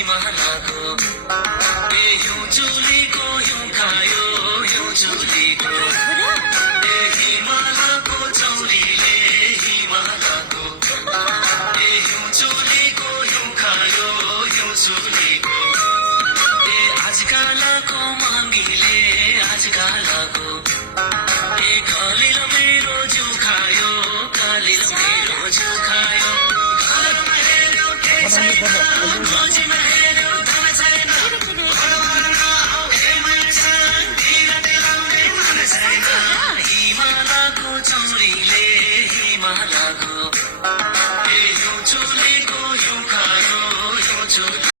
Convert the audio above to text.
हिमालको ए हिउँ चुलीको हिउँ खायो हिउँ चुलीको ए हिमालको चौरीले हिमालको ए हिउँ चुलीको हिउँ खायो हिउँ चुलीको ए आजकालको माङ्गीले आजकालको ए खलिलो